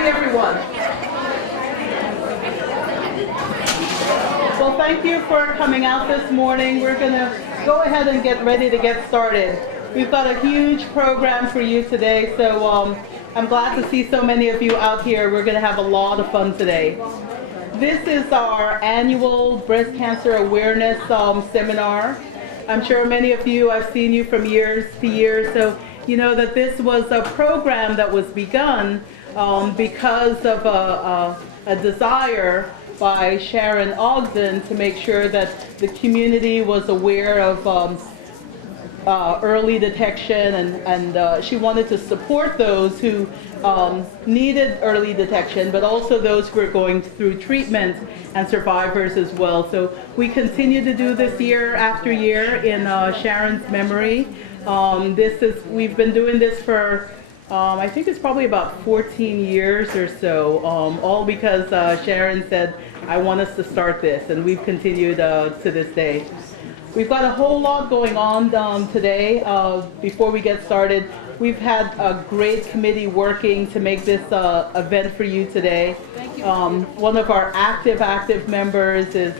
morning, everyone. Well, thank you for coming out this morning. We're going to go ahead and get ready to get started. We've got a huge program for you today, so I'm glad to see so many of you out here. We're going to have a lot of fun today. This is our annual breast cancer awareness seminar. I'm sure many of you, I've seen you from years to years, so you know that this was a program that was begun because of a desire by Sharon Ogden to make sure that the community was aware of early detection, and she wanted to support those who needed early detection, but also those who are going through treatment and survivors as well. So we continue to do this year after year in Sharon's memory. We've been doing this for I think it's probably about 14 years or so, all because Sharon said, I want us to start this, and we've continued to this day. We've got a whole lot going on today. Before we get started, we've had a great committee working to make this event for you today. One of our active members is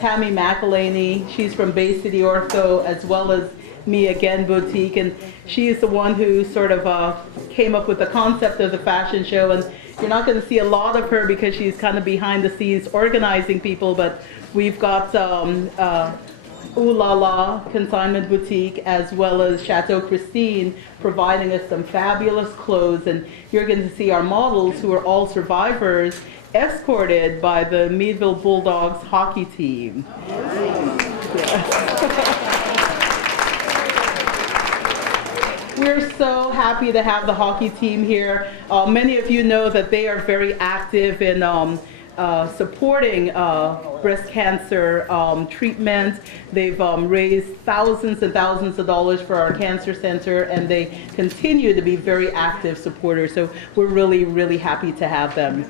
Tammy McElhaney. She's from Bay City Ortho, as well as Me Again Boutique, and she's the one who sort of came up with the concept of the fashion show. And you're not going to see a lot of her because she's kind of behind the scenes organizing people, but we've got Ooh La La Consignment Boutique, as well as Chateau Christine, providing us some fabulous clothes. And you're going to see our models, who are all survivors, escorted by the Meadville Bulldogs hockey team. We're so happy to have the hockey team here. Many of you know that they are very active in supporting breast cancer treatment. They've raised thousands and thousands of dollars for our cancer center, and they continue to be very active supporters. So we're really, really happy to have them.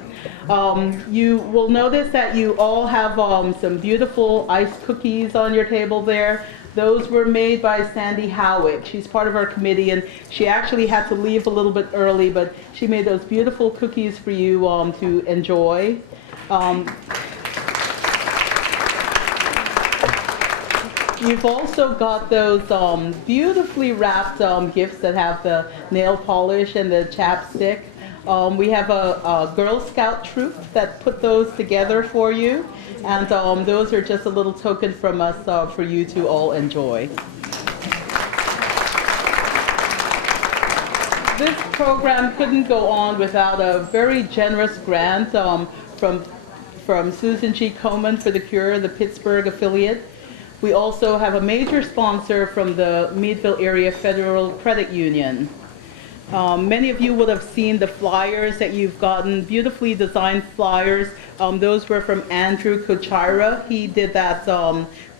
You will notice that you all have some beautiful iced cookies on your table there. Those were made by Sandy Howick. She's part of our committee, and she actually had to leave a little bit early, but she made those beautiful cookies for you to enjoy. You've also got those beautifully wrapped gifts that have the nail polish and the chapstick. We have a Girl Scout troop that put those together for you, and those are just a little token from us for you to all enjoy. This program couldn't go on without a very generous grant from Susan G. Komen for the Cure, the Pittsburgh affiliate. We also have a major sponsor from the Meadville Area Federal Credit Union. Many of you would have seen the flyers that you've gotten, beautifully designed flyers. Those were from Andrew Kochira. He did that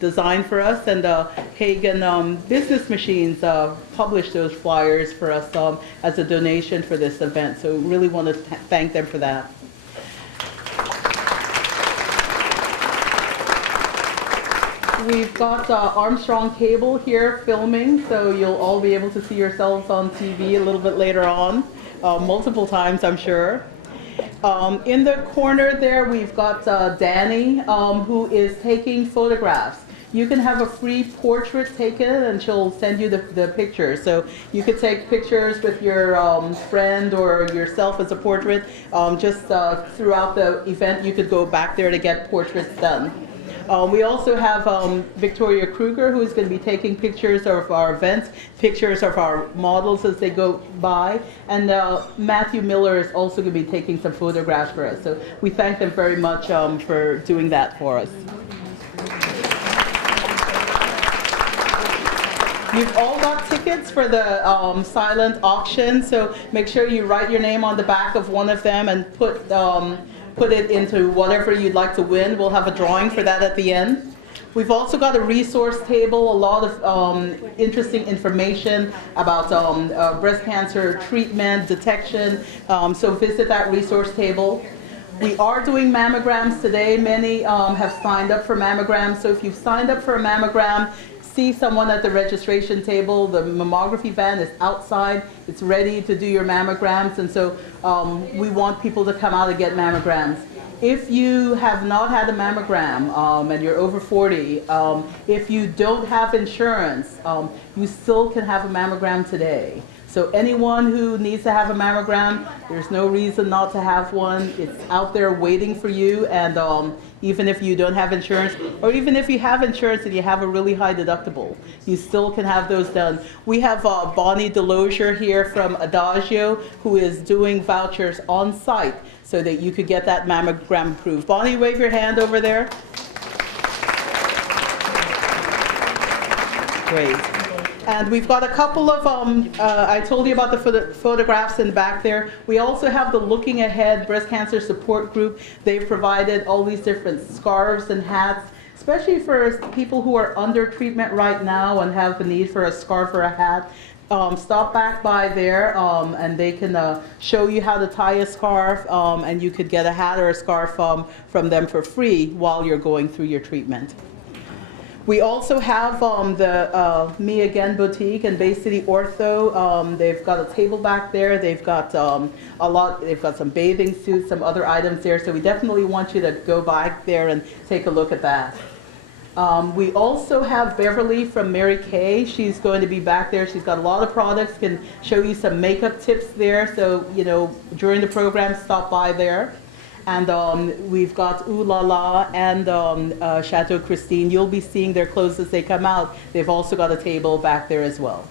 design for us, and Hagen Business Machines published those flyers for us as a donation for this event. So really want to thank them for that. We've got Armstrong Cable here filming, so you'll all be able to see yourselves on TV a little bit later on, multiple times, I'm sure. In the corner there, we've got Danny, who is taking photographs. You can have a free portrait taken, and she'll send you the pictures. So you could take pictures with your friend or yourself as a portrait. Just throughout the event, you could go back there to get portraits done. We also have Victoria Kruger, who is going to be taking pictures of our events, pictures of our models as they go by, and Matthew Miller is also going to be taking some photographs for us. So we thank them very much for doing that for us. You've all got tickets for the silent auction, so make sure you write your name on the back of one of them and put it into whatever you'd like to win. We'll have a drawing for that at the end. We've also got a resource table, a lot of interesting information about breast cancer treatment, detection, so visit that resource table. We are doing mammograms today. Many have signed up for mammograms, so if you've signed up for a mammogram, see someone at the registration table, the mammography van is outside. It's ready to do your mammograms, and so we want people to come out and get mammograms. If you have not had a mammogram and you're over 40, if you don't have insurance, you still can have a mammogram today. So anyone who needs to have a mammogram, there's no reason not to have one. It's out there waiting for you, and even if you don't have insurance, or even if you have insurance and you have a really high deductible, you still can have those done. We have Bonnie Delosier here from Adagio, who is doing vouchers on site so that you could get that mammogram approved. Bonnie, wave your hand over there. Great. And we've got a couple of, I told you about the photographs in the back there. We also have the Looking Ahead Breast Cancer Support Group. They've provided all these different scarves and hats, especially for people who are under treatment right now and have the need for a scarf or a hat. Stop back by there and they can show you how to tie a scarf, and you could get a hat or a scarf from them for free while you're going through your treatment. We also have the Me Again Boutique in Bay City Ortho. They've got a table back there. They've got they've got some bathing suits, some other items there. So we definitely want you to go back there and take a look at that. We also have Beverly from Mary Kay. She's going to be back there. She's got a lot of products, can show you some makeup tips there. So, you know, during the program, stop by there. And we've got Ooh La La and Chateau Christine. You'll be seeing their clothes as they come out. They've also got a table back there as well.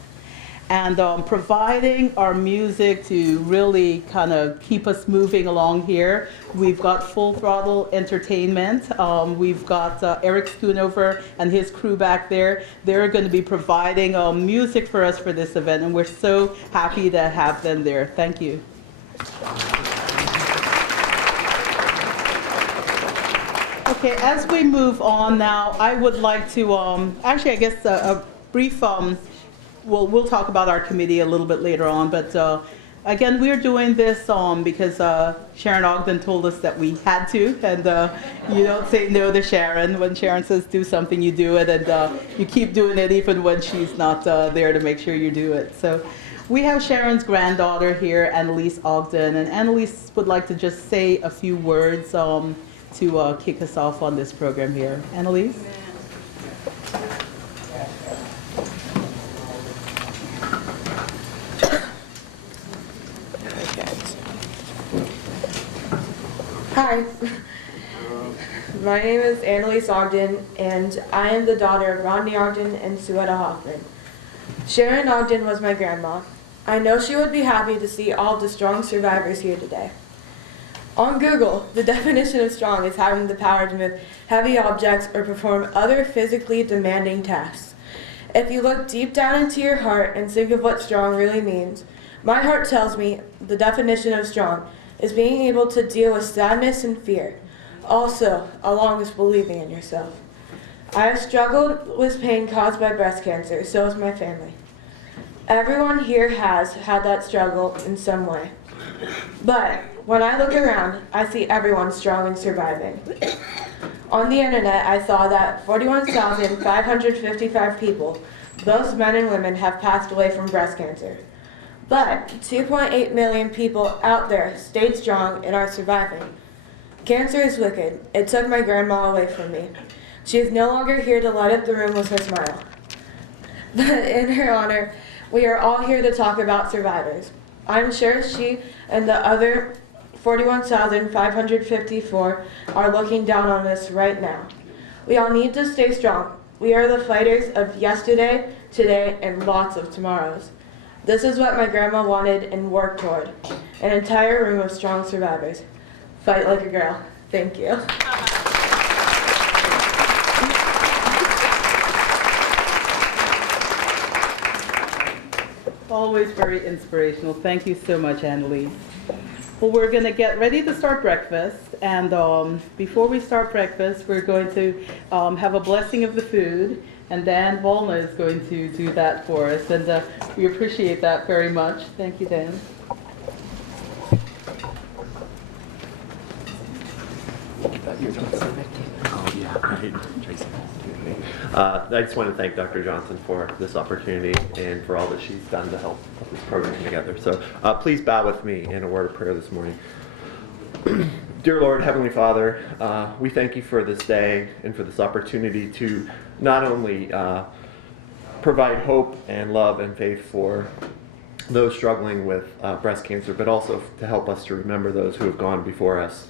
And providing our music to really kind of keep us moving along here, we've got Full Throttle Entertainment. We've got Eric Schoonover and his crew back there. They're going to be providing music for us for this event, and we're so happy to have them there. Thank you. Okay, as we move on now, I would like to, actually, I guess a brief, we'll talk about our committee a little bit later on, but again, we're doing this because Sharon Ogden told us that we had to, and you don't say no to Sharon. When Sharon says do something, you do it, and you keep doing it even when she's not there to make sure you do it. So we have Sharon's granddaughter here, Annalise Ogden, and Annalise would like to just say a few words to kick us off on this program here. Annalise? Hi, my name is Annalise Ogden, and I am the daughter of Rodney Ogden and Suetta Hoffman. Sharon Ogden was my grandma. I know she would be happy to see all the strong survivors here today. On Google, the definition of strong is having the power to move heavy objects or perform other physically demanding tasks. If you look deep down into your heart and think of what strong really means, my heart tells me the definition of strong is being able to deal with sadness and fear, also along with believing in yourself. I have struggled with pain caused by breast cancer, so has my family. Everyone here has had that struggle in some way. But when I look around, I see everyone strong and surviving. On the internet, I saw that 41,555 people, both men and women, have passed away from breast cancer. But 2.8 million people out there stayed strong and are surviving. Cancer is wicked. It took my grandma away from me. She is no longer here to light up the room with her smile. But in her honor, we are all here to talk about survivors. I'm sure she and the other 41,554 are looking down on us right now. We all need to stay strong. We are the fighters of yesterday, today, and lots of tomorrows. This is what my grandma wanted and worked toward. An entire room of strong survivors. Fight like a girl. Thank you. Always very inspirational. Thank you so much, Annalise. Well, we're going to get ready to start breakfast, and before we start breakfast, we're going to have a blessing of the food, and Dan Volna is going to do that for us, and we appreciate that very much. Thank you, Dan. Yeah, right. Tracy. I just want to thank Dr. Johnson for this opportunity and for all that she's done to help put this program together. So please bow with me in a word of prayer this morning. Dear Lord, Heavenly Father, we thank you for this day and for this opportunity to not only provide hope and love and faith for those struggling with breast cancer, but also to help us to remember those who have gone before us.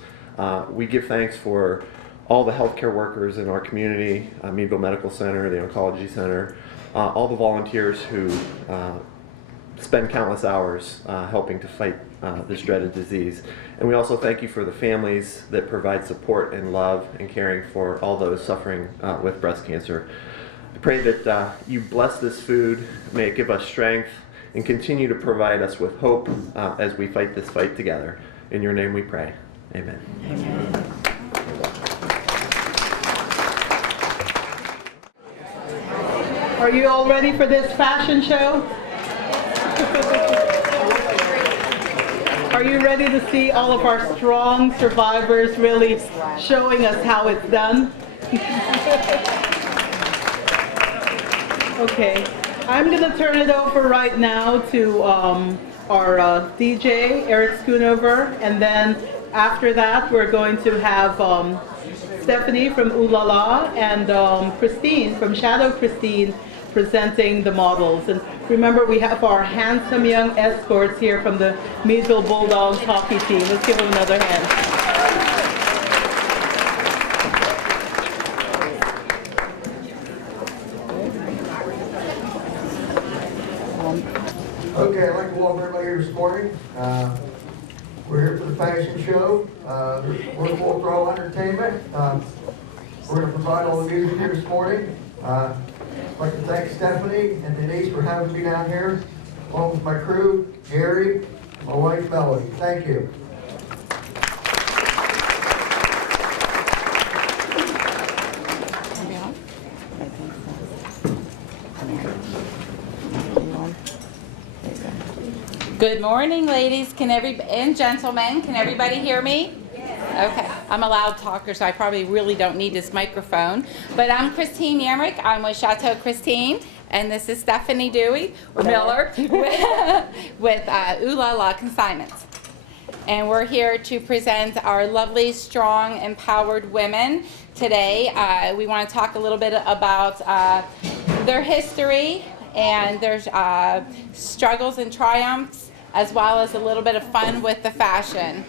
We give thanks for all the healthcare workers in our community, Meadville Medical Center, the Oncology Center, all the volunteers who spend countless hours helping to fight this dreaded disease. And we also thank you for the families that provide support and love and caring for all those suffering with breast cancer. I pray that you bless this food, may it give us strength, and continue to provide us with hope as we fight this fight together. In your name we pray. Amen. Amen. Are you all ready for this fashion show? Are you ready to see all of our strong survivors really showing us how it's done? Okay, I'm going to turn it over right now to our DJ, Eric Schoonover, and then after that we're going to have Stephanie from Ooh La La and Christine from Shadow Christine presenting the models. And remember, we have our handsome young escorts here from the Meadville Bulldogs hockey team. Let's give them another hand. Okay, I'd like to welcome everybody here this morning. We're here for the fashion show. We're full throttle entertainment. We're going to provide all the music here this morning. I'd like to thank Stephanie and Denise for having me down here, along with my crew, Gary, my wife Melody. Thank you. Good morning, ladies and gentlemen. Can everybody hear me? Okay, I'm a loud talker, so I probably really don't need this microphone. But I'm Christine Yamrick. I'm with Chateau Christine, and this is Stephanie Dewey, or Miller, with Ooh La La Consignments. And we're here to present our lovely, strong, empowered women today. We want to talk a little bit about their history and their struggles and triumphs, as well as a little bit of fun with the fashion.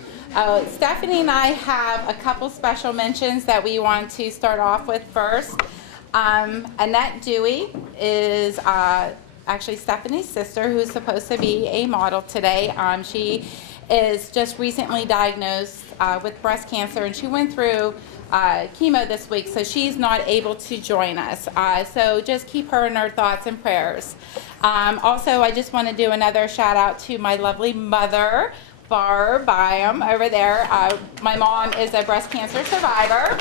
Stephanie and I have a couple special mentions that we want to start off with first. Annette Dewey is actually Stephanie's sister, who's supposed to be a model today. She is just recently diagnosed with breast cancer, and she went through chemo this week, so she's not able to join us. So just keep her in our thoughts and prayers. Also, I just want to do another shout out to my lovely mother, Barb Byam, over there. My mom is a breast cancer survivor.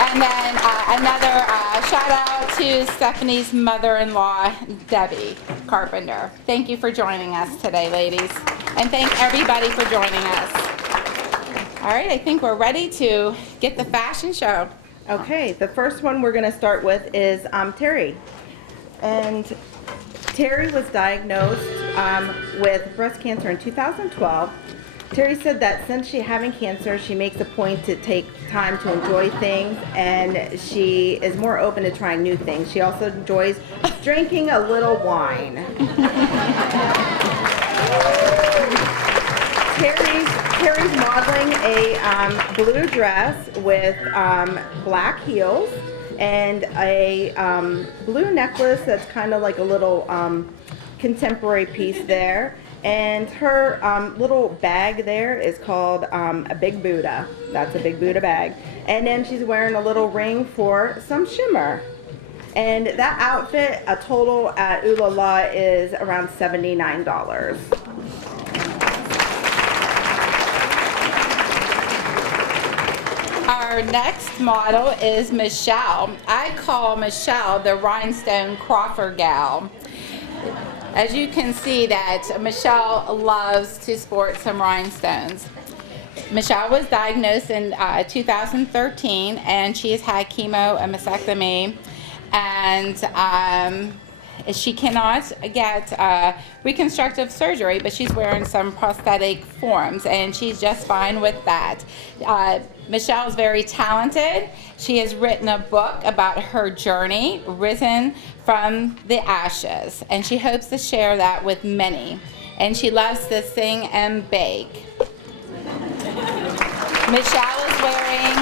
And then another shout out to Stephanie's mother-in-law, Debbie Carpenter. Thank you for joining us today, ladies. And thank everybody for joining us. All right, I think we're ready to get the fashion show. Okay, the first one we're going to start with is Terry. And Terry was diagnosed with breast cancer in 2012. Terry said that since she's having cancer, she makes a point to take time to enjoy things, and she is more open to trying new things. She also enjoys drinking a little wine. Terry's modeling a blue dress with black heels and a blue necklace that's kind of like a little contemporary piece there. And her little bag there is called a Big Buddha. That's a Big Buddha bag. And then she's wearing a little ring for some shimmer. And that outfit, a total at Ooh La La, is around $79. Our next model is Michelle. I call Michelle the Rhinestone Crawford gal. As you can see that Michelle loves to sport some rhinestones. Michelle was diagnosed in 2013, and she has had chemo and mastectomy, and she cannot get reconstructive surgery, but she's wearing some prosthetic forms, and she's just fine with that. Michelle is very talented. She has written a book about her journey, Risen from the Ashes, and she hopes to share that with many. And she loves to sing and bake. Michelle is wearing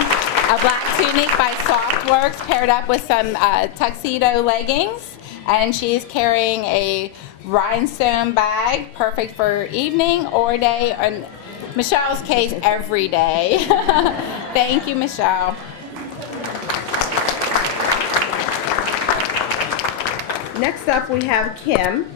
a black tunic by Softworks paired up with some tuxedo leggings, and she's carrying a rhinestone bag, perfect for evening or day, and Michelle's case, every day. Thank you, Michelle. Next up, we have Kim.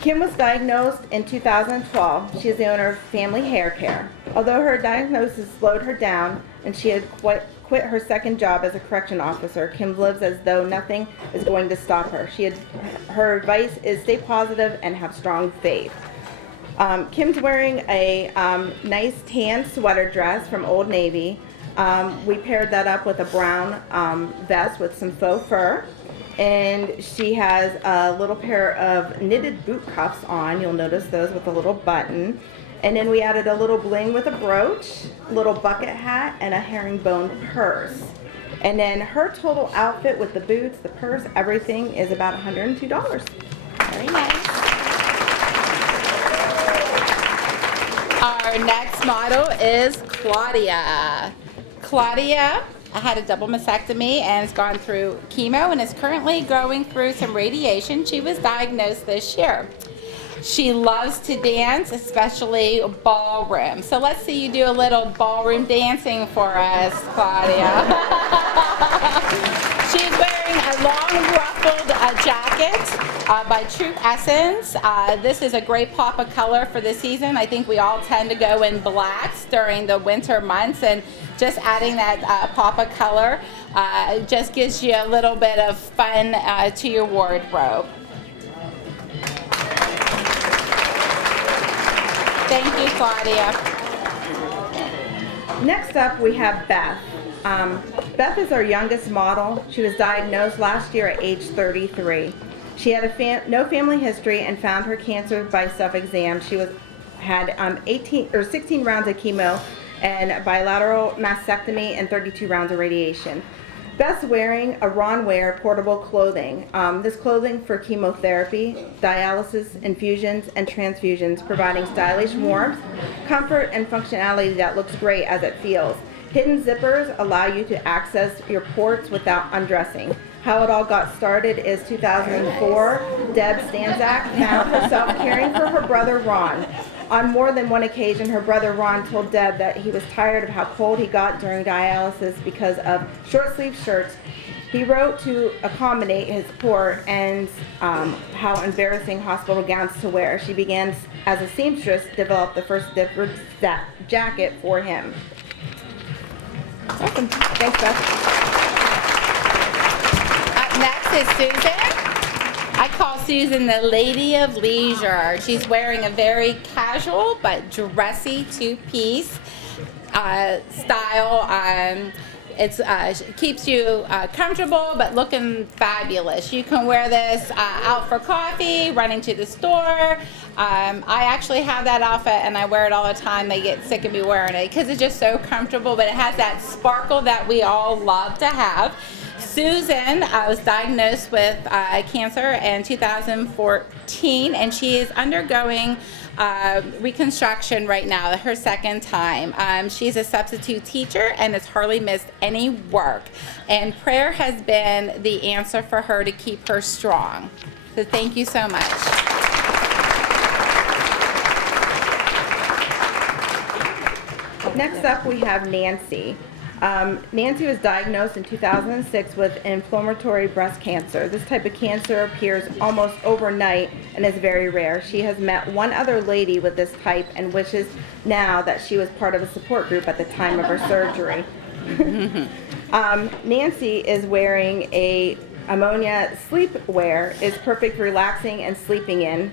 Kim was diagnosed in 2012. She is the owner of Family Hair Care. Although her diagnosis slowed her down and she had quit her second job as a correction officer, Kim lives as though nothing is going to stop her. Her advice is stay positive and have strong faith. Kim's wearing a nice tan sweater dress from Old Navy. We paired that up with a brown vest with some faux fur. And she has a little pair of knitted boot cuffs on. You'll notice those with a little button. And then we added a little bling with a brooch, little bucket hat, and a herringbone purse. And then her total outfit with the boots, the purse, everything is about $102. Very nice. Our next model is Claudia. Claudia had a double mastectomy and has gone through chemo and is currently going through some radiation. She was diagnosed this year. She loves to dance, especially ballroom. So let's see you do a little ballroom dancing for us, Claudia. She's wearing a long ruffled jacket by True Essence. This is a great pop of color for the season. I think we all tend to go in blacks during the winter months, and just adding that pop of color just gives you a little bit of fun to your wardrobe. Thank you, Claudia. Next up, we have Beth. Beth is our youngest model. She was diagnosed last year at age 33. She had no family history and found her cancer by self-exam. She had 16 rounds of chemo and bilateral mastectomy and 32 rounds of radiation. Beth's wearing a Ron Wear portable clothing. This clothing for chemotherapy, dialysis, infusions, and transfusions, providing stylish warmth, comfort, and functionality that looks great as it feels. Hidden zippers allow you to access your ports without undressing. How it all got started is 2004, Deb Stanzak found herself caring for her brother Ron. On more than one occasion, her brother Ron told Deb that he was tired of how cold he got during dialysis because of short-sleeved shirts. He wrote to accommodate his poor and how embarrassing hospital gowns to wear. She began as a seamstress, developed the first zippered jacket for him. Welcome. Thanks, Beth. Up next is Susan. I call Susan the Lady of Leisure. She's wearing a very casual but dressy two-piece style. It keeps you comfortable but looking fabulous. You can wear this out for coffee, running to the store. I actually have that outfit and I wear it all the time. They get sick of me wearing it because it's just so comfortable, but it has that sparkle that we all love to have. Susan was diagnosed with cancer in 2014, and she is undergoing reconstruction right now, her second time. She's a substitute teacher and has hardly missed any work. And prayer has been the answer for her to keep her strong. So thank you so much. Next up, we have Nancy. Nancy was diagnosed in 2006 with inflammatory breast cancer. This type of cancer appears almost overnight and is very rare. She has met one other lady with this type and wishes now that she was part of a support group at the time of her surgery. Nancy is wearing a ammonia sleepwear. It's perfect for relaxing and sleeping in.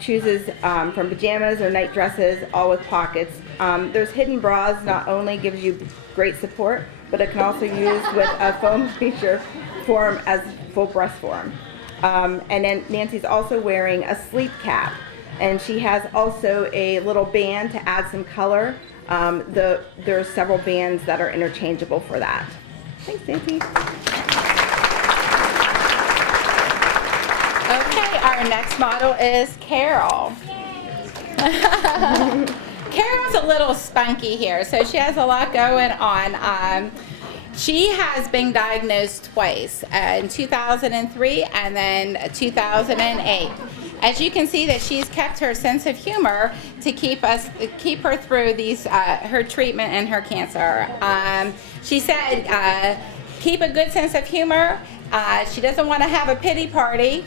chooses from pajamas or night dresses, all with pockets. There's hidden bras, not only gives you great support, but it can also use with a foam feature form as full breast form. And then Nancy's also wearing a sleep cap, and she has also a little band to add some color. There are several bands that are interchangeable for that. Thanks, Nancy. Okay, our next model is Carol. Carol's a little spunky here, so she has a lot going on. She has been diagnosed twice, in 2003 and then 2008. As you can see, that she's kept her sense of humor to keep her through these her treatment and her cancer. She said, keep a good sense of humor. She doesn't want to have a pity party,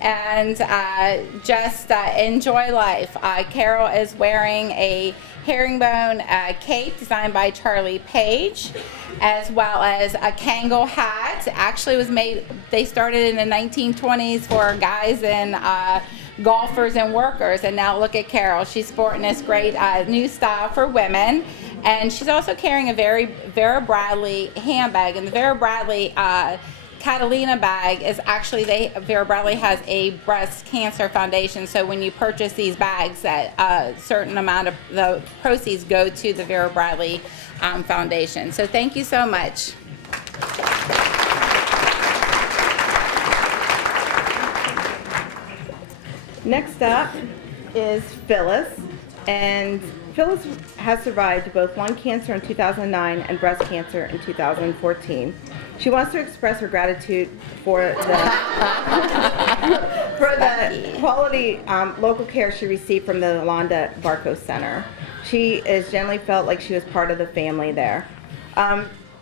and just enjoy life. Carol is wearing a herringbone cape designed by Charlie Page, as well as a Kangol hat. Actually, was made. They started in the 1920s for guys and golfers and workers, and now look at Carol. She's sporting this great new style for women, and she's also carrying a Vera Bradley handbag. And the Vera Bradley Catalina bag is actually, Vera Bradley has a breast cancer foundation, so when you purchase these bags, that a certain amount of the proceeds go to the Vera Bradley Foundation. So thank you so much. Next up is Phyllis, and Phyllis has survived both lung cancer in 2009 and breast cancer in 2014. She wants to express her gratitude for the quality local care she received from the Yolanda Barco Center. She has generally felt like she was part of the family there.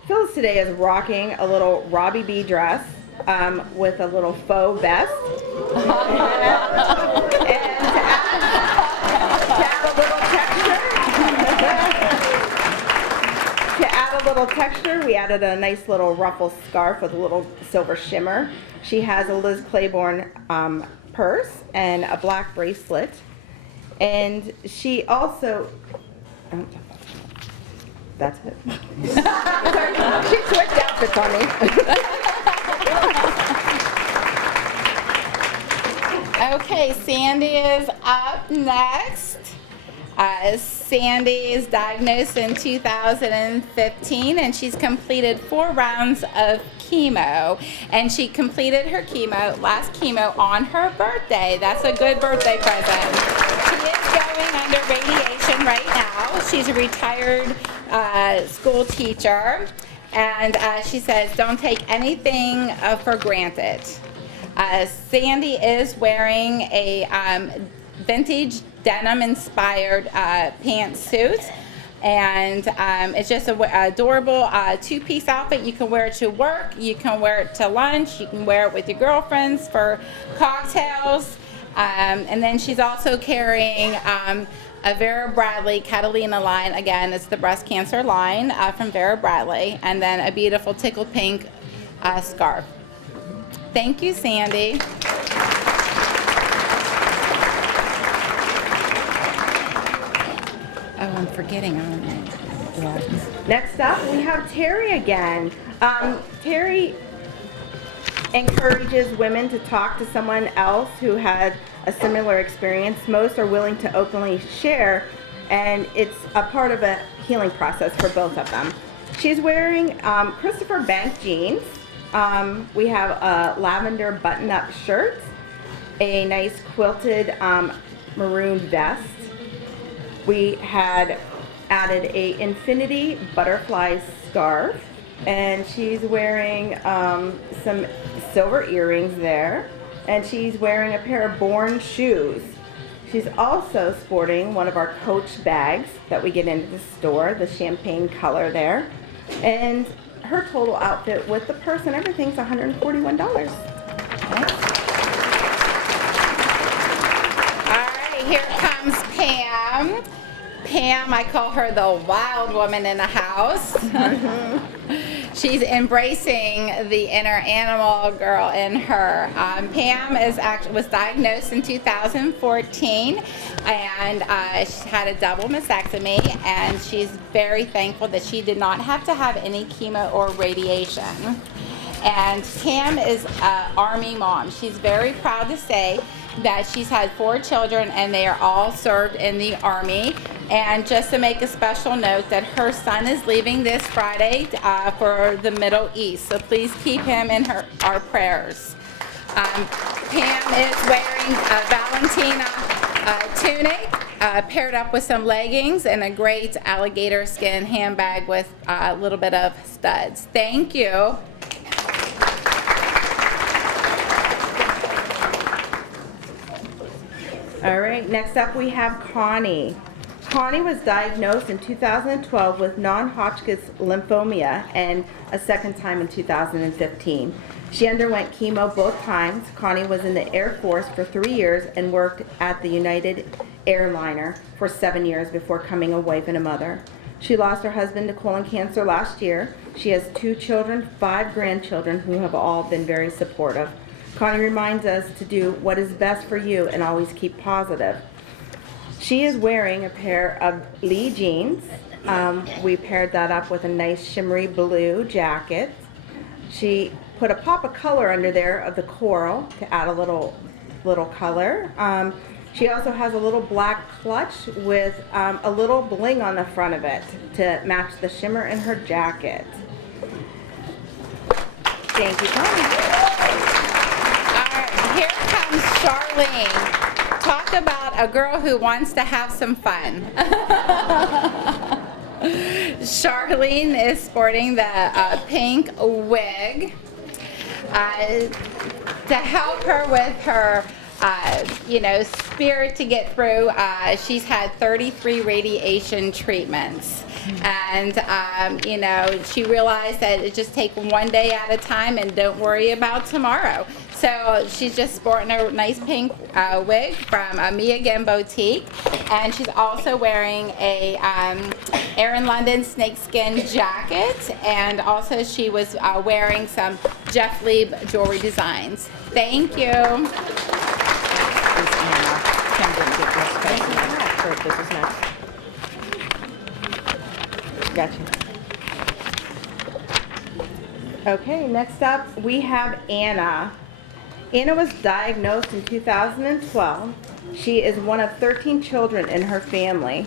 Phyllis today is rocking a little Robbie B dress with a little faux vest. And to add a little texture, we added a nice little ruffle scarf with a little silver shimmer. She has a Liz Claiborne purse and a black bracelet. And she also, that's it. She switched outfits on me. Okay, Sandy is up next. Sandy is diagnosed in 2015, and she's completed 4 rounds of chemo. And she completed her last chemo on her birthday. That's a good birthday present. She is going under radiation right now. She's a retired school teacher, and she says, don't take anything for granted. Sandy is wearing a vintage denim-inspired pantsuit, and it's just an adorable 2-piece outfit. You can wear it to work, you can wear it to lunch, you can wear it with your girlfriends for cocktails, and then she's also carrying a Vera Bradley Catalina line. Again, it's the breast cancer line from Vera Bradley, and then a beautiful tickled pink scarf. Thank you, Sandy. Oh, I'm forgetting. Next up, we have Terry again. Terry encourages women to talk to someone else who had a similar experience. Most are willing to openly share, and it's a part of a healing process for both of them. She's wearing Christopher Bank jeans. We have a lavender button-up shirt, a nice quilted maroon vest. We had added a infinity butterfly scarf, and she's wearing some silver earrings there, and she's wearing a pair of Born shoes. She's also sporting one of our Coach bags that we get into the store, the champagne color there, and her total outfit with the purse and everything's $141. All right, here comes Pam. Pam, I call her the wild woman in the house. She's embracing the inner animal girl in her. Pam was diagnosed in 2014, and she had a double mastectomy, and she's very thankful that she did not have to have any chemo or radiation. And Pam is an Army mom. She's very proud to say that she's had 4 children and they are all served in the Army. And just to make a special note that her son is leaving this Friday for the Middle East. So please keep him in our prayers. Pam is wearing a Valentina tunic paired up with some leggings and a great alligator skin handbag with a little bit of studs. Thank you. All right, next up we have Connie. Connie was diagnosed in 2012 with non-Hodgkin's lymphoma and a second time in 2015. She underwent chemo both times. Connie was in the Air Force for 3 years and worked at the United Airliner for 7 years before becoming a wife and a mother. She lost her husband to colon cancer last year. She has 2 children, 5 grandchildren who have all been very supportive. Connie reminds us to do what is best for you and always keep positive. She is wearing a pair of Lee jeans. We paired that up with a nice shimmery blue jacket. She put a pop of color under there of the coral to add a little color. She also has a little black clutch with a little bling on the front of it to match the shimmer in her jacket. Thank you, Connie. Here comes Charlene. Talk about a girl who wants to have some fun. Charlene is sporting the pink wig to help her with her spirit to get through. She's had 33 radiation treatments. And, she realized that it just take one day at a time and don't worry about tomorrow. So she's just sporting a nice pink wig from Mia Again Boutique. And she's also wearing a Erin London snakeskin jacket. And also she was wearing some Jeff Lieb jewelry designs. Thank you. Kim didn't get this. This is next. Gotcha. Okay, next up we have Anna. Anna was diagnosed in 2012. She is one of 13 children in her family.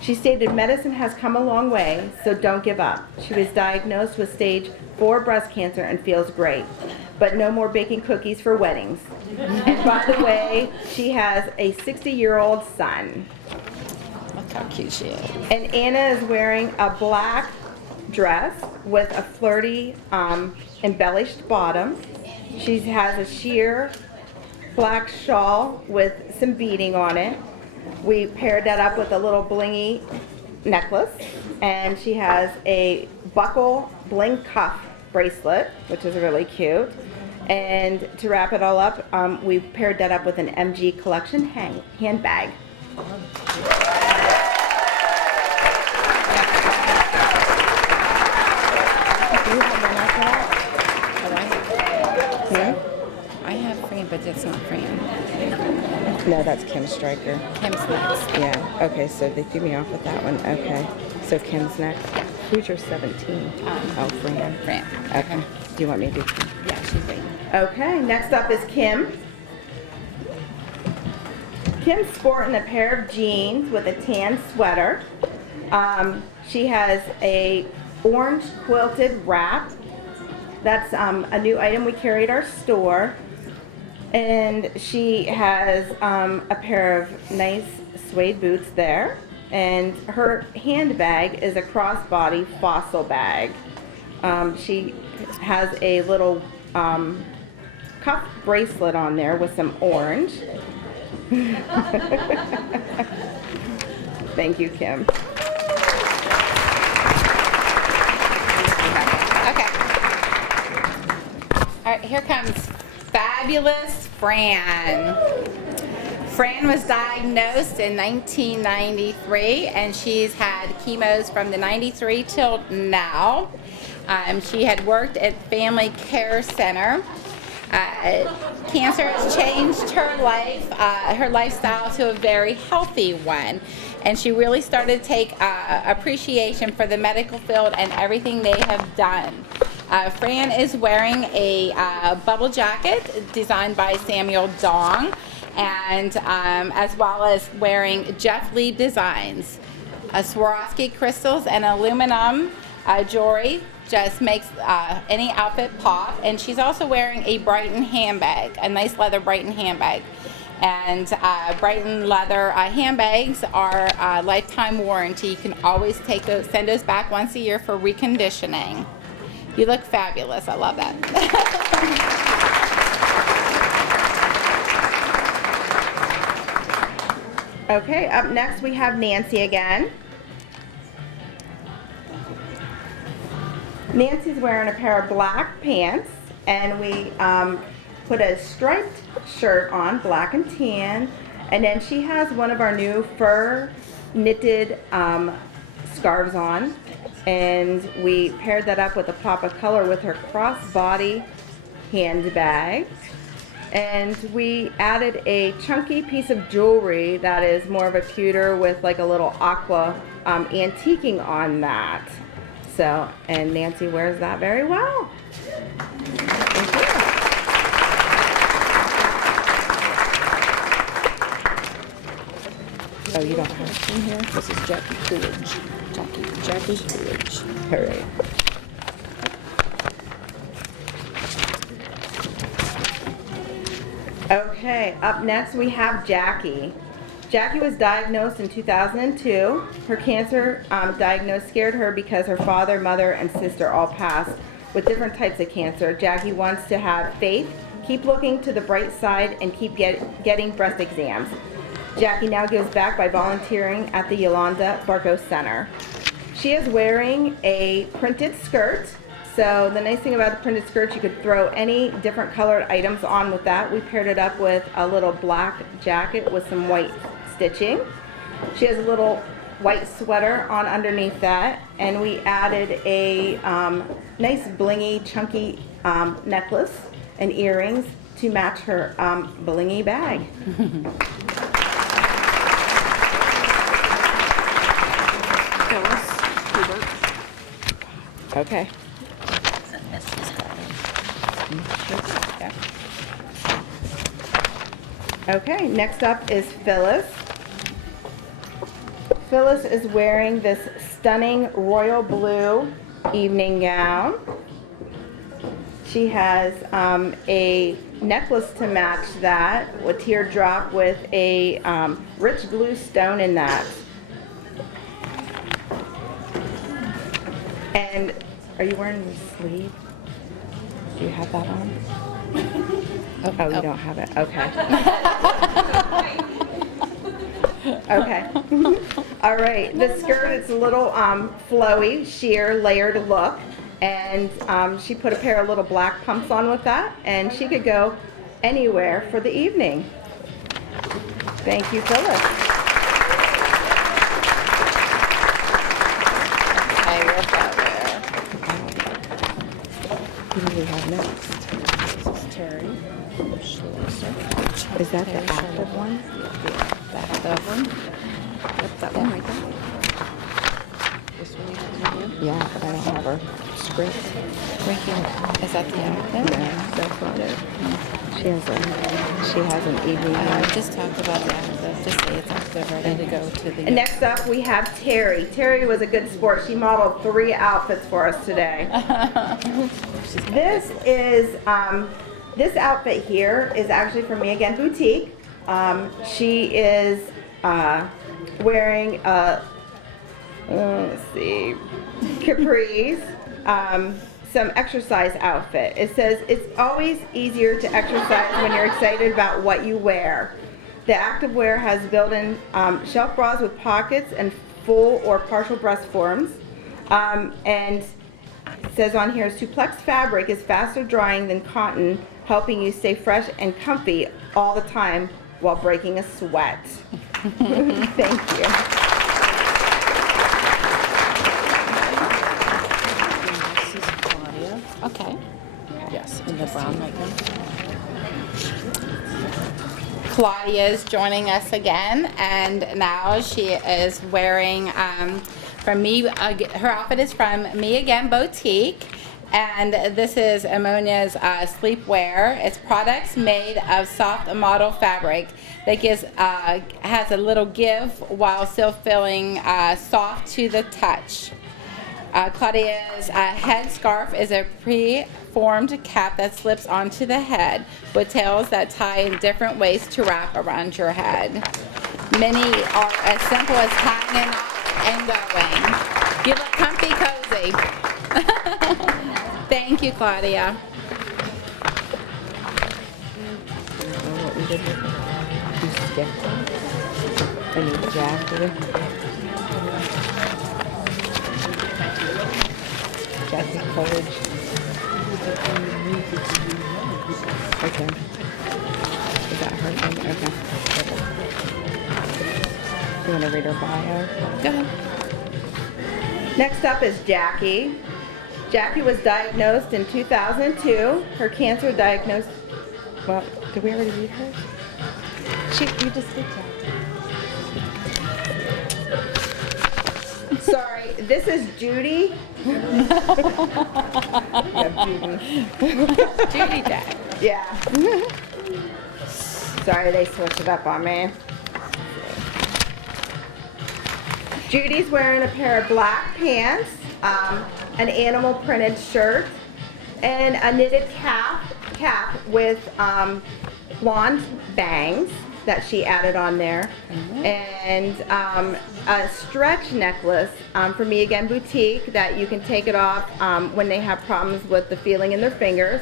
She stated medicine has come a long way, so don't give up. She was diagnosed with stage 4 breast cancer and feels great, but no more baking cookies for weddings. And by the way, she has a 60-year-old son. Look how cute she is. And Anna is wearing a black dress with a flirty embellished bottom. She has a sheer black shawl with some beading on it. We paired that up with a little blingy necklace, and she has a buckle bling cuff bracelet, which is really cute. And to wrap it all up, we paired that up with an MG collection handbag. I have Fran, but that's not Fran. No, that's Kim Stryker. Kim's next. Yeah, okay, so they threw me off with that one. Okay, so Kim's next. Who's your 17? Oh, Fran. Fran. Okay, do you want me to do Kim? Yeah, she's waiting. Okay, next up is Kim. Kim's sporting a pair of jeans with a tan sweater. She has a orange quilted wrap. That's a new item we carry at our store. And she has a pair of nice suede boots there. And her handbag is a crossbody fossil bag. She has a little cuff bracelet on there with some orange. Thank you, Kim. Okay. All right, here comes fabulous Fran. Fran was diagnosed in 1993, and she's had chemos from the 93 till now. She had worked at Family Care Center. Cancer has changed her life, her lifestyle to a very healthy one. And she really started to take appreciation for the medical field and everything they have done. Fran is wearing a bubble jacket designed by Samuel Dong, and as well as wearing Jeff Lee Designs. Swarovski crystals and aluminum jewelry just makes any outfit pop. And she's also wearing a Brighton handbag, a nice leather Brighton handbag. And Brighton leather handbags are lifetime warranty. You can always take those, send those back once a year for reconditioning. You look fabulous. I love that. Okay, up next we have Nancy again. Nancy's wearing a pair of black pants, and we put a striped shirt on, black and tan, and then she has one of our new fur knitted scarves on, and we paired that up with a pop of color with her crossbody handbag. And we added a chunky piece of jewelry that is more of a pewter with like a little aqua antiquing on that. So, and Nancy wears that very well. Thank you. Oh, you don't have it in here? This is Jackie Coolidge. Jackie Coolidge. All right. Okay, up next we have Jackie. Jackie was diagnosed in 2002. Her cancer diagnosis scared her because her father, mother, and sister all passed with different types of cancer. Jackie wants to have faith, keep looking to the bright side, and keep getting breast exams. Jackie now gives back by volunteering at the Yolanda Barco Center. She is wearing a printed skirt. So the nice thing about the printed skirt, you could throw any different colored items on with that. We paired it up with a little black jacket with some white stitching. She has a little white sweater on underneath that, and we added a nice blingy, chunky necklace and earrings to match her blingy bag. Okay. Okay, next up is Phyllis. Phyllis is wearing this stunning royal blue evening gown. She has a necklace to match that, a teardrop with a rich blue stone in that. And are you wearing the sleeve? Do you have that on? Oh, you don't have it. Okay. Okay. All right. The skirt is a little flowy, sheer, layered look. And she put a pair of little black pumps on with that. And she could go anywhere for the evening. Thank you, Phyllis. I will go there. Who do we have next? This is Terry. Is that the active one? That one. Yep, that one right there. This one you have to do? Yeah, but I don't have her script. Is that the outfit? No, that's not it. She has an evening. Just talk about the outfit. Just say it's active, ready to go to the. And next up, we have Terry. Terry was a good sport. She modeled 3 outfits for us today. This is, this outfit here is actually from Me Again Boutique. She is wearing, let's see, capris, some exercise outfit. It says, it's always easier to exercise when you're excited about what you wear. The activewear has built-in shelf bras with pockets and full or partial breast forms. And it says on here, Suplex fabric is faster drying than cotton, helping you stay fresh and comfy all the time while breaking a sweat. Thank you. Claudia is joining us again, and now she is wearing from me. Her outfit is from Me Again Boutique, and this is Ammonia's sleepwear. It's products made of soft model fabric that has a little give while still feeling soft to the touch. Claudia's head scarf is a pre-formed cap that slips onto the head with tails that tie in different ways to wrap around your head. Many are as simple as tying a knot and going. You look comfy, cozy. Thank you, Claudia. Jackie Courage. Okay. Is that her thing? Okay. You want to read her bio? Go ahead. Next up is Jackie. Jackie was diagnosed in 2002. Her cancer diagnosed. Well, did we already read hers? You just did that. Sorry, this is Judy. Yeah, Judy. Judy Jack. Yeah. Sorry, they switched it up on me. Judy's wearing a pair of black pants, an animal printed shirt, and a knitted cap with blonde bangs that she added on there, and a stretch necklace from Me Again Boutique that you can take it off when they have problems with the feeling in their fingers.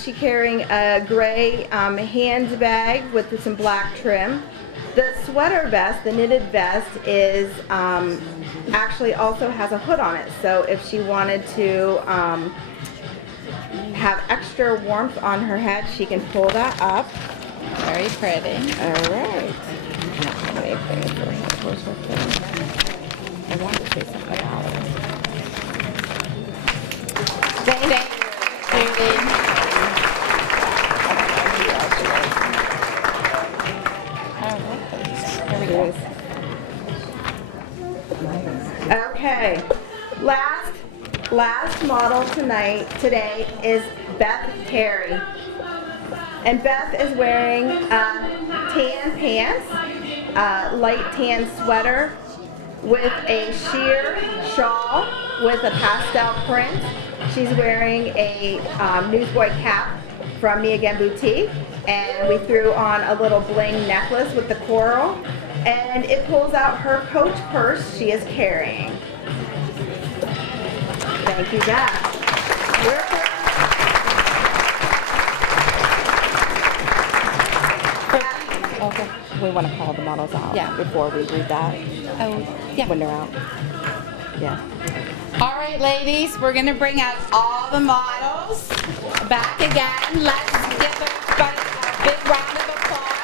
She's carrying a gray handbag with some black trim. The sweater vest, the knitted vest, is actually also has a hood on it, so if she wanted to have extra warmth on her head, she can pull that up. Very pretty. All right. I want to say something about it. Thank you, Judy. Here we go. Okay. Last model today is Beth Terry. And Beth is wearing tan pants, light tan sweater with a sheer shawl with a pastel print. She's wearing a newsboy cap from Me Again Boutique, and we threw on a little bling necklace with the coral, and it pulls out her Coach purse she is carrying. Thank you, Beth. Okay. We want to call the models out before we read that. Oh, yeah. When they're out. Yeah. All right, ladies, we're going to bring out all the models back again. Let's give everybody a big round of applause.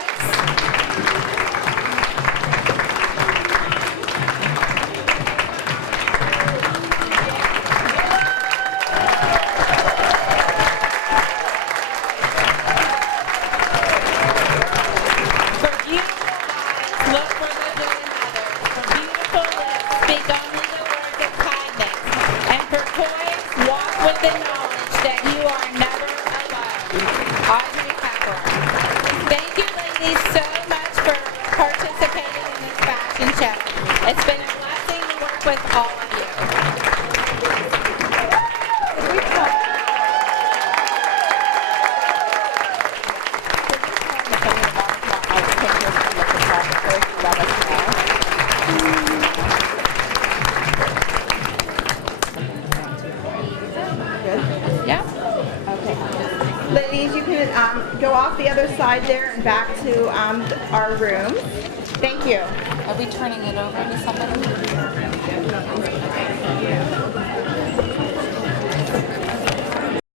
For beautiful eyes, look for the good in others. For beautiful lips, speak only the words of kindness. And for poise, walk with the knowledge that you are never alone. Audrey Hepburn. Thank you, ladies, so much for participating in this fashion show. It's been a blessing to work with all of you. Yeah. Okay. Ladies, you can go off the other side there and back to our rooms. Thank you. Are we turning it over to somebody?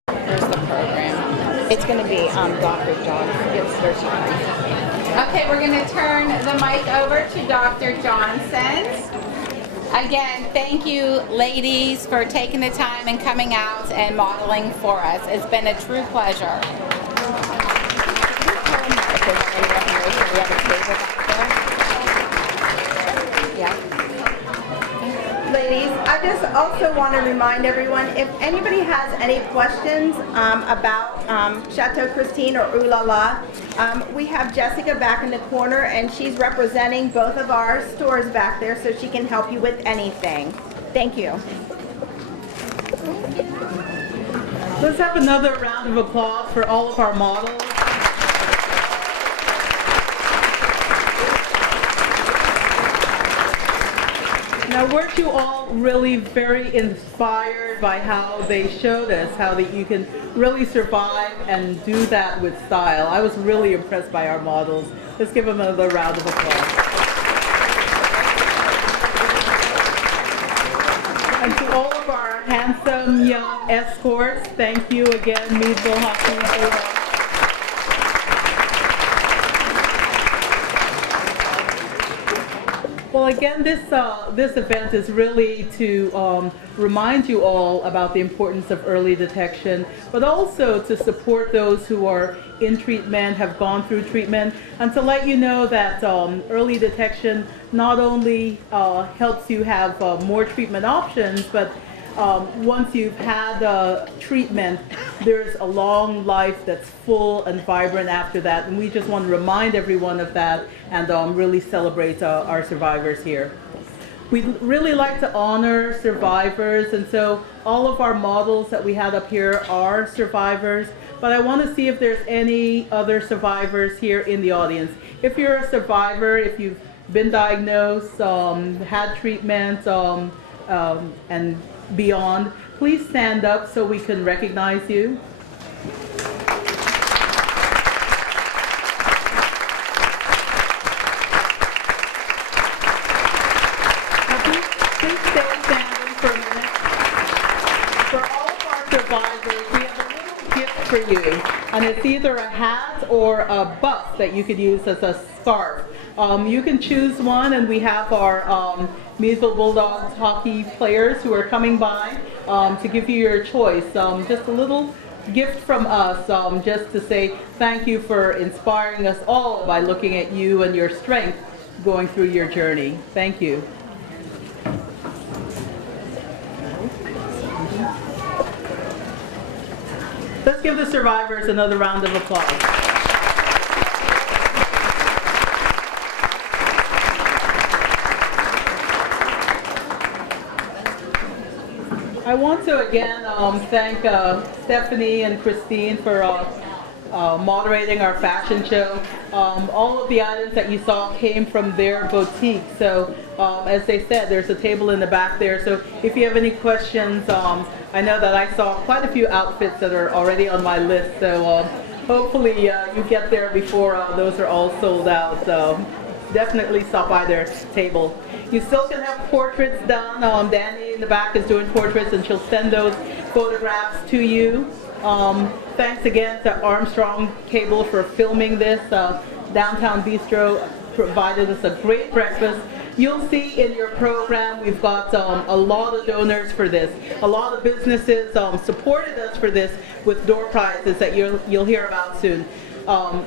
Where's the program? It's going to be Dr. John. Okay, we're going to turn the mic over to Dr. Johnson. Again, thank you, ladies, for taking the time and coming out and modeling for us. It's been a true pleasure. If there's any information, we have a table back there. Yeah. Ladies, I just also want to remind everyone, if anybody has any questions about Chateau Christine or Ooh La La, we have Jessica back in the corner, and she's representing both of our stores back there, so she can help you with anything. Thank you. Let's have another round of applause for all of our models. Now, weren't you all really very inspired by how they showed us how that you can really survive and do that with style? I was really impressed by our models. Let's give them another round of applause. And to all of our handsome young escorts, thank you again, Meadville Hockey. Well, again, this event is really to remind you all about the importance of early detection, but also to support those who are in treatment, have gone through treatment, and to let you know that early detection not only helps you have more treatment options, but once you've had treatment, there's a long life that's full and vibrant after that, and we just want to remind everyone of that and really celebrate our survivors here. We'd really like to honor survivors, and so all of our models that we had up here are survivors, but I want to see if there's any other survivors here in the audience. If you're a survivor, if you've been diagnosed, had treatment, and beyond, please stand up so we can recognize you. Please stay standing for a minute. For all of our survivors, we have a little gift for you, and it's either a hat or a buff that you could use as a scarf. You can choose one, and we have our Meadville Bulldogs hockey players who are coming by to give you your choice. Just a little gift from us, just to say thank you for inspiring us all by looking at you and your strength going through your journey. Thank you. Let's give the survivors another round of applause. I want to again thank Stephanie and Christine for moderating our fashion show. All of the items that you saw came from their boutique. So as they said, there's a table in the back there. So if you have any questions, I know that I saw quite a few outfits that are already on my list. So hopefully you get there before those are all sold out. Definitely stop by their table. You still can have portraits done. Danny in the back is doing portraits, and she'll send those photographs to you. Thanks again to Armstrong Cable for filming this. Downtown Bistro provided us a great breakfast. You'll see in your program we've got a lot of donors for this. A lot of businesses supported us for this with door prizes that you'll hear about soon.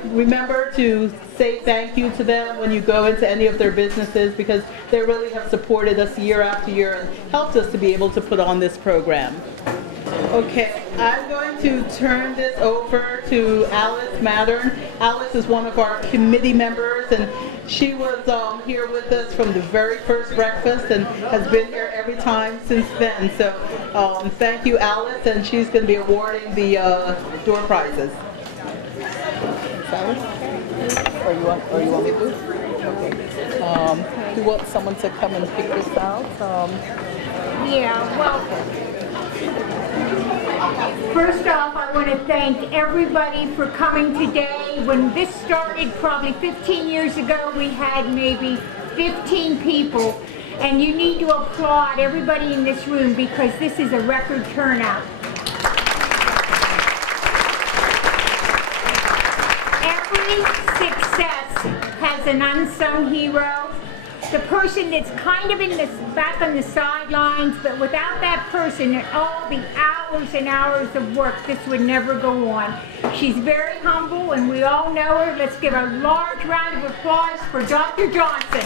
Remember to say thank you to them when you go into any of their businesses, because they really have supported us year after year and helped us to be able to put on this program. Okay, I'm going to turn this over to Alice Mattern. Alice is one of our committee members, and she was here with us from the very first breakfast and has been here every time since then. So thank you, Alice, and she's going to be awarding the door prizes. Or you want me to? Okay. Do you want someone to come and pick this out? Yeah, well, first off, I want to thank everybody for coming today. When this started probably 15 years ago, we had maybe 15 people. And you need to applaud everybody in this room because this is a record turnout. Every success has an unsung hero. The person that's kind of in the back on the sidelines, but without that person and all the hours hours and hours of work, this would never go on. She's very humble, and we all know her. Let's give a large round of applause for Dr. Johnson.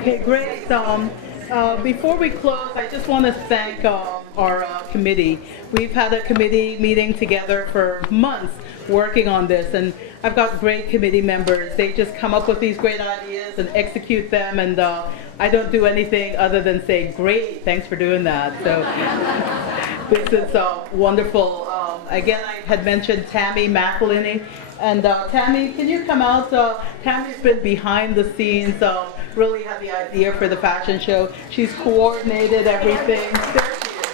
Okay, great. Before we close, I just want to thank our committee. We've had a committee meeting together for months working on this, and I've got great committee members. They just come up with these great ideas and execute them, and I don't do anything other than say, great, thanks for doing that. So this is wonderful. Again, I had mentioned Tammy McElhinney, and Tammy, can you come out? Tammy's been behind the scenes, really had the idea for the fashion show. She's coordinated everything. There she is.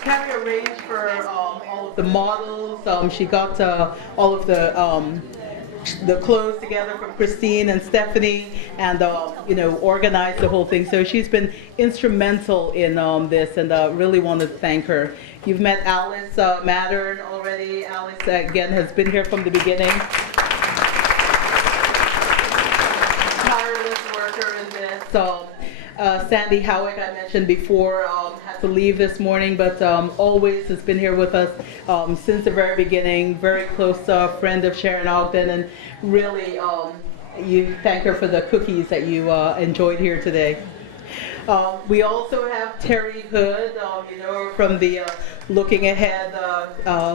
Tammy arranged for all of the models. She got all of the clothes together from Christine and Stephanie, and organized the whole thing. So she's been instrumental in this, and really want to thank her. You've met Alice Mattern already. Alice again has been here from the beginning. Tireless worker in this. Sandy Howick, I mentioned before, had to leave this morning, but always has been here with us since the very beginning. Very close friend of Sharon Ogden, and really you thank her for the cookies that you enjoyed here today. We also have Terry Hood, from the Looking Ahead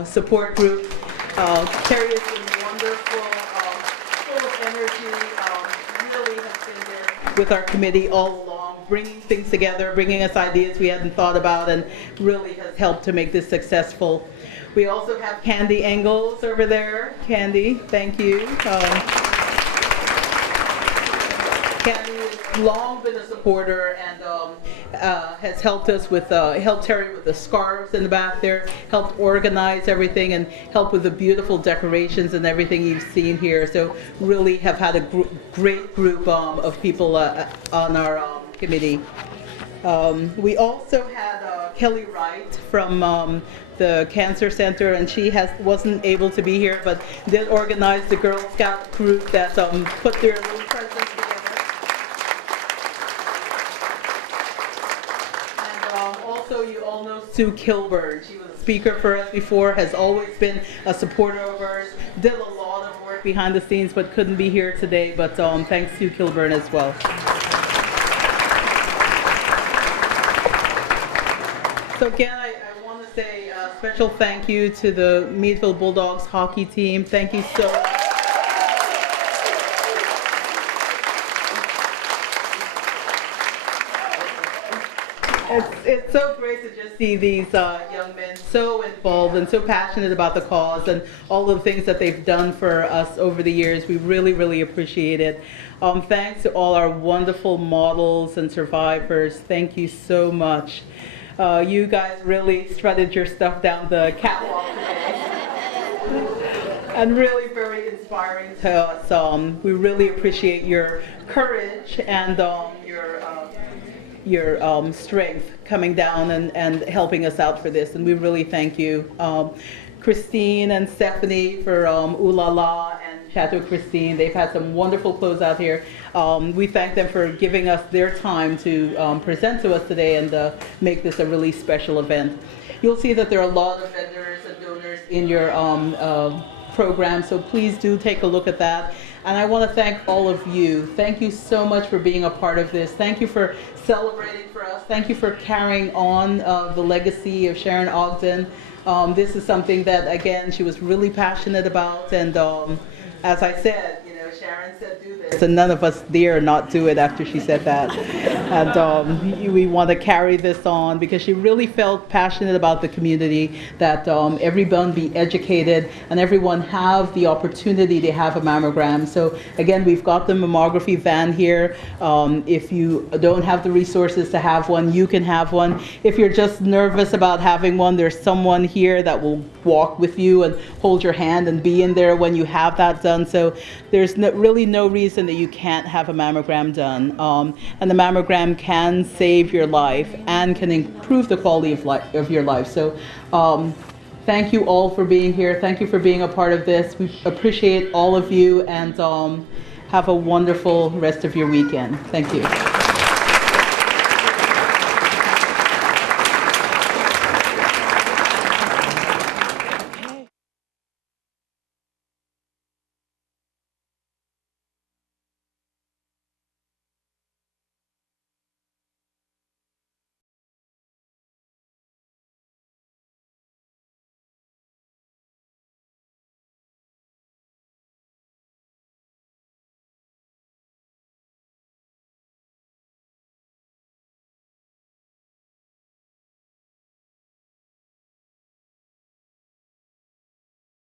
support group. Terry has been wonderful, full of energy, really has been there with our committee all along, bringing things together, bringing us ideas we hadn't thought about, and really has helped to make this successful. We also have Candy Engels over there. Candy, thank you. Candy has long been a supporter, and has helped us with, helped Terry with the scarves in the back there, helped organize everything, and helped with the beautiful decorations and everything you've seen here. So really have had a great group of people on our committee. We also had Kelly Wright from the Cancer Center, and she wasn't able to be here, but did organize the Girl Scout group that put their little presents together. Also, you all know Sue Kilburn. She was a speaker for us before, has always been a supporter of ours, did a lot of work behind the scenes, but couldn't be here today, but thanks Sue Kilburn as well. So again, I want to say a special thank you to the Meadville Bulldogs hockey team. Thank you so much. It's so great to just see these young men so involved and so passionate about the cause and all of the things that they've done for us over the years. We really, really appreciate it. Thanks to all our wonderful models and survivors. Thank you so much. You guys really strutted your stuff down the catwalk today. And really very inspiring to us. We really appreciate your courage and your strength coming down and helping us out for this, and we really thank you. Christine and Stephanie for Ooh La La and Chateau Christine, they've had some wonderful clothes out here. We thank them for giving us their time to present to us today and make this a really special event. You'll see that there are a lot of vendors and donors in your program, so please do take a look at that. And I want to thank all of you. Thank you so much for being a part of this. Thank you for celebrating for us. Thank you for carrying on the legacy of Sharon Ogden. This is something that, again, she was really passionate about. And as I said, Sharon said do this, and none of us dare not do it after she said that. And we want to carry this on because she really felt passionate about the community, that everyone be educated and everyone have the opportunity to have a mammogram. So again, we've got the mammography van here. If you don't have the resources to have one, you can have one. If you're just nervous about having one, there's someone here that will walk with you and hold your hand and be in there when you have that done. So there's really no reason that you can't have a mammogram done. And the mammogram program can save your life and can improve the quality of your life. So thank you all for being here. Thank you for being a part of this. We appreciate all of you, and have a wonderful rest of your weekend. Thank you.